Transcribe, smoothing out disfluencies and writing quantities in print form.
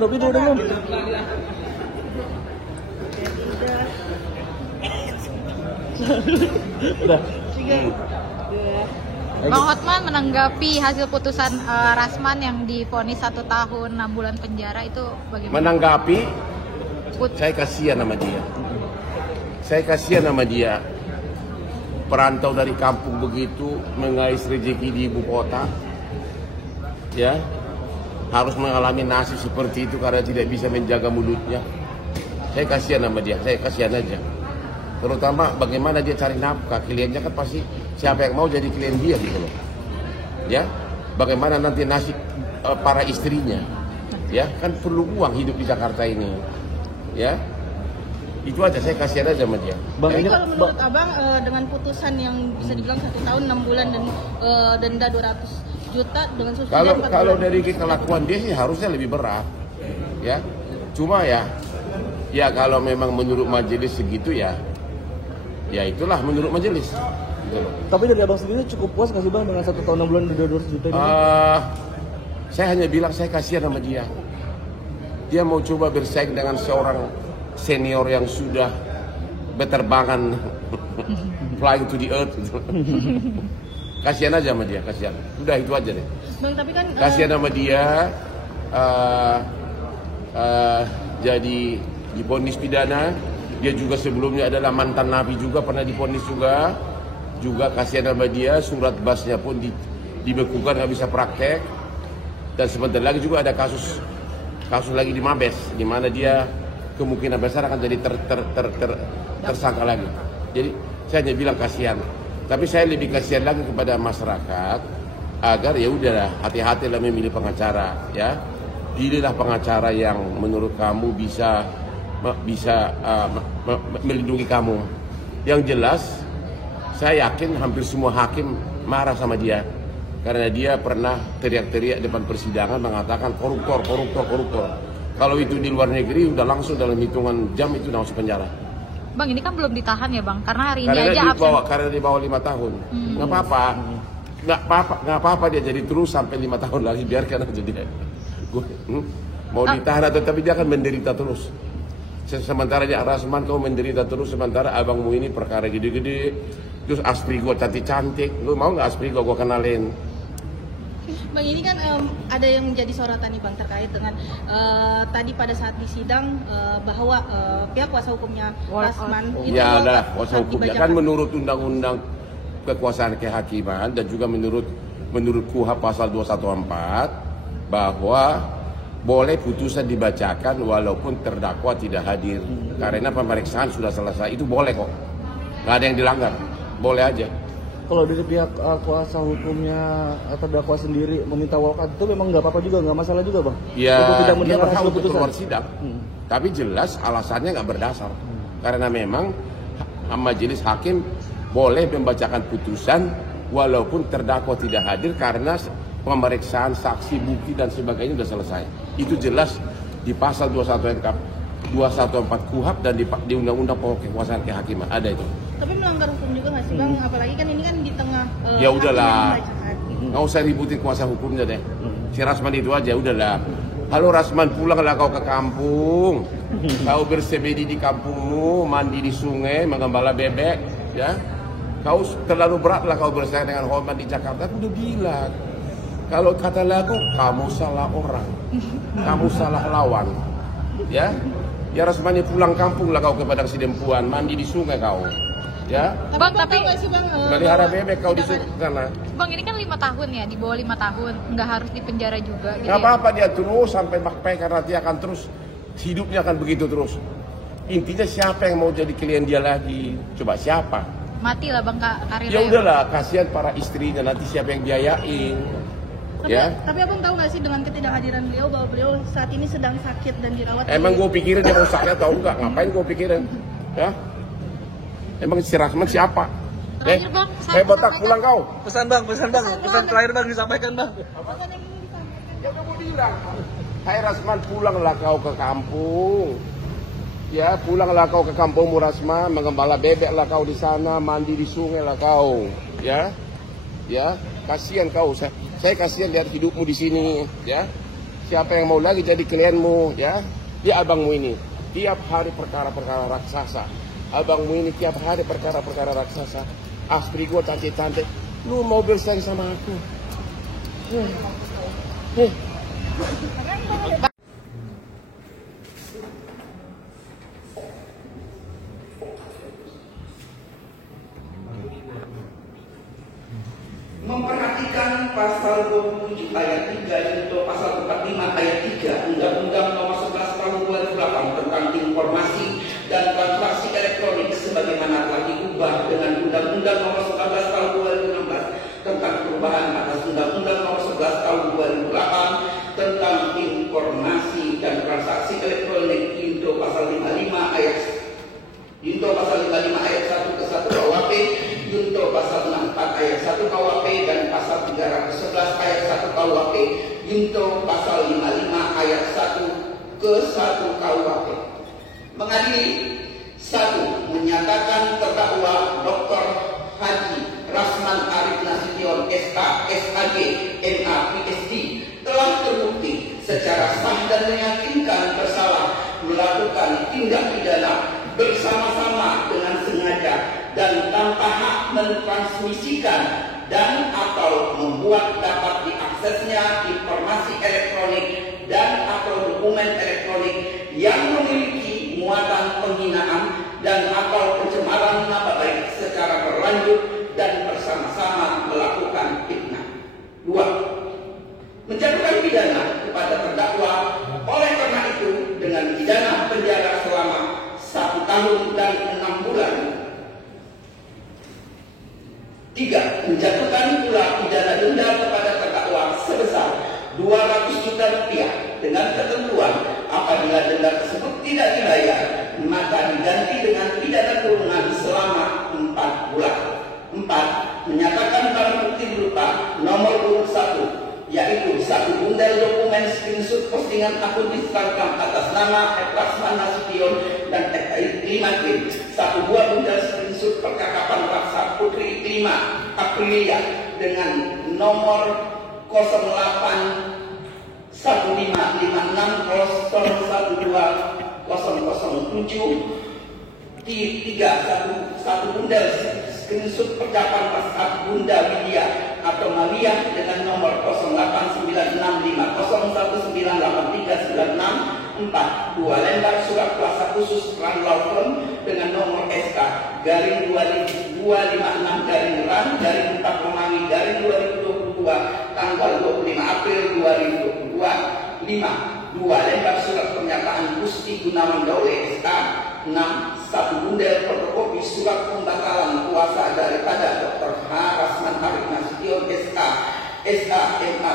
Nopi udah belum? Udah. Bang Hotman menanggapi hasil putusan Rasman yang divonis 1 tahun 6 bulan penjara itu bagaimana? Menanggapi, saya kasihan sama dia. Saya kasihan sama dia. Perantau dari kampung begitu mengais rezeki di ibu kota, ya harus mengalami nasib seperti itu karena tidak bisa menjaga mulutnya. Saya kasihan sama dia, saya kasihan aja. Terutama bagaimana dia cari nafkah, kliennya kan pasti siapa yang mau jadi klien dia gitu loh. Ya, bagaimana nanti nasib para istrinya, ya kan perlu uang hidup di Jakarta ini, ya. Itu aja, saya kasihan aja sama dia. Jadi kalau menurut abang dengan putusan yang bisa dibilang 1 tahun 6 bulan dan denda 200 juta dengan subsidi 4 bulan. Kalau dari kelakuan dia sih harusnya lebih berat, ya. Cuma ya kalau memang menurut majelis segitu ya itulah menurut majelis. Gitu. Tapi dari abang sendiri cukup puas nggak sih bang dengan 1 tahun 6 bulan denda 200 juta ini? Saya hanya bilang saya kasihan sama dia. Dia mau coba bersaing dengan seorang senior yang sudah berterbangan flying to the earth. Kasihan aja sama dia, kasihan. Udah itu aja deh. Bang, tapi kan kasihan sama dia jadi divonis pidana. Dia juga sebelumnya adalah mantan napi juga, pernah divonis juga. Juga kasihan sama dia, surat basnya pun dibekukan, nggak bisa praktek. Dan sebentar lagi juga ada kasus lagi di Mabes, di mana dia kemungkinan besar akan jadi tersangka lagi. Jadi saya hanya bilang kasihan. Tapi saya lebih kasihan lagi kepada masyarakat agar ya udahlah, hati-hatilah memilih pengacara, ya. Pilihlah pengacara yang menurut kamu bisa melindungi kamu. Yang jelas saya yakin hampir semua hakim marah sama dia karena dia pernah teriak-teriak depan persidangan mengatakan koruptor. Kalau itu di luar negeri udah langsung dalam hitungan jam itu langsung penjara. Bang, ini kan belum ditahan ya bang, karena hari ini aja absen. Karena di bawah 5 tahun. Nggak apa-apa dia jadi terus sampai 5 tahun lagi, biarkan aja dia. Mau ditahan atau tapi dia akan menderita terus. Sementara dia Rasman kau menderita terus, sementara abangmu ini perkara gede-gede, terus Aspri gue cantik-cantik, lu mau nggak Aspri gue kenalin? Bang, ini kan ada yang menjadi sorotan nih bang terkait dengan tadi pada saat di sidang bahwa pihak kuasa hukumnya Rasman itu ya adalah kuasa hukumnya kan menurut undang-undang kekuasaan kehakiman dan juga menurut KUHP pasal 214 bahwa boleh putusan dibacakan walaupun terdakwa tidak hadir karena pemeriksaan sudah selesai, itu boleh kok, nggak ada yang dilanggar, boleh aja. Kalau dari pihak kuasa hukumnya terdakwa sendiri meminta walkout itu memang nggak apa-apa juga, nggak masalah juga bang? Ya tidak dia berhak untuk putusan. keluar sidang, tapi jelas alasannya nggak berdasar karena memang majelis hakim boleh membacakan putusan walaupun terdakwa tidak hadir karena pemeriksaan saksi, bukti dan sebagainya sudah selesai. Itu jelas di pasal 214 KUHP dan di Undang-Undang Pokok Kekuasaan Kehakiman ada itu. Tapi melanggar hukum juga nggak sih bang? Apalagi kan ini kan di tengah ya udahlah, nggak usah ributin kuasa hukumnya deh. Si Rasman itu aja udahlah. Halo Rasman, pulanglah kau ke kampung. Kau bersemedi di kampungmu, mandi di sungai, mengembala bebek, ya. Kau terlalu beratlah kau bersaing dengan Hotman di Jakarta. Aku udah bilang. Kalau kata lagu, kamu salah orang, kamu salah lawan, ya. Ya Rasman pulang kampung lah kau ke Padang Sidempuan, mandi di sungai kau, ya. Bang, tapi melihara bebek kau di sana. Bang, ini kan 5 tahun ya, di bawah 5 tahun, nggak harus dipenjara juga. Gitu nggak apa-apa dia terus sampai makpai karena dia akan terus hidupnya akan begitu terus. Intinya siapa yang mau jadi klien dia lagi? Coba siapa? Mati lah bang karirnya. Ya udahlah, kasihan para istrinya nanti siapa yang biayain. Tapi abang tahu nggak sih dengan ketidakhadiran beliau bahwa beliau saat ini sedang sakit dan dirawat? Emang gue pikirin dia mau sakit atau enggak? Ngapain gue pikirin? Ya? Emang si Rasman siapa? Terakhir bang, botak pulang kau. Pesan terakhir bang disampaikan bang. Ya udah mau bilang. Hai Rasman, pulanglah kau ke kampung. Ya, pulanglah kau ke kampungmu Rasman, mengembala bebek lah kau di sana, mandi di sungai lah kau. Ya, kasihan kau. Saya kasihan lihat hidupmu di sini, ya. Siapa yang mau lagi jadi klienmu, ya? Dia abangmu ini tiap hari perkara-perkara raksasa. Abangmu ini tiap hari perkara-perkara raksasa. Astri gue tante-tante, lu mau bersaing sama aku? Memperhatikan pasal 27 ayat 3 junto pasal 45 ayat 3 Undang-Undang Nomor 11 Tahun 2008 tentang informasi dan transaksi elektronik sebagaimana telah diubah dengan Undang-Undang Nomor 11 Tahun 2016 tentang perubahan atas Undang-Undang Nomor 11 Tahun 2008 tentang informasi dan transaksi elektronik junto pasal 55 ayat 1 ke 1 KUHP, junto pasal 64 ayat 1 KUHP dan pasal 311 ayat 1 KUHP, junto pasal 55 ayat 1 ke 1 KUHP. Mengadili 1. Menyatakan terdakwa Dr. Haji Rasman Arif Nasution SK, SAG, MA, PhD telah terbukti secara sah dan meyakinkan bersalah melakukan tindak pidana bersama-sama dengan sengaja dan tanpa hak mentransmisikan dan atau membuat dapat diaksesnya informasi elektronik dan atau dokumen elektronik yang memiliki muatan penghinaan dan atau pencemaran nama baik secara berlanjut dan bersama-sama melakukan fitnah. 2. Menjatuhkan pidana kepada terdakwa oleh karena itu dengan pidana penjara selama 1 tahun dan 6 bulan. 3. Menjatuhkan pula pidana denda kepada terdakwa sebesar 200 juta rupiah dengan ketentuan apabila denda tersebut tidak dibayar maka diganti dengan pidana kurungan selama 4 bulan. 4. Menyatakan barang bukti berupa nomor urut 1 yaitu 1 bundel dokumen screenshot postingan akun Instagram atas nama Rasman Nasution dan Lima Krim, 1 buah bundel screenshot percakapan WhatsApp Putri Lima Aprilia dengan nomor 081556012007 satu bundel screenshot percakapan WhatsApp Bunda Widya atau Malia dengan nomor 089501983964, 2 lembar surat kuasa khusus Ran Law Firm dengan nomor SK garing 256 garing 4 Romawi garing 2022 tanggal 25 April 2022. 5. 2 lembar surat pernyataan Gusti Gunawan Daule SK. 6. 1 bundel fotokopi surat pembatalan kuasa daripada Dr. H. Rasman Arif Nasution SK, SK, MA,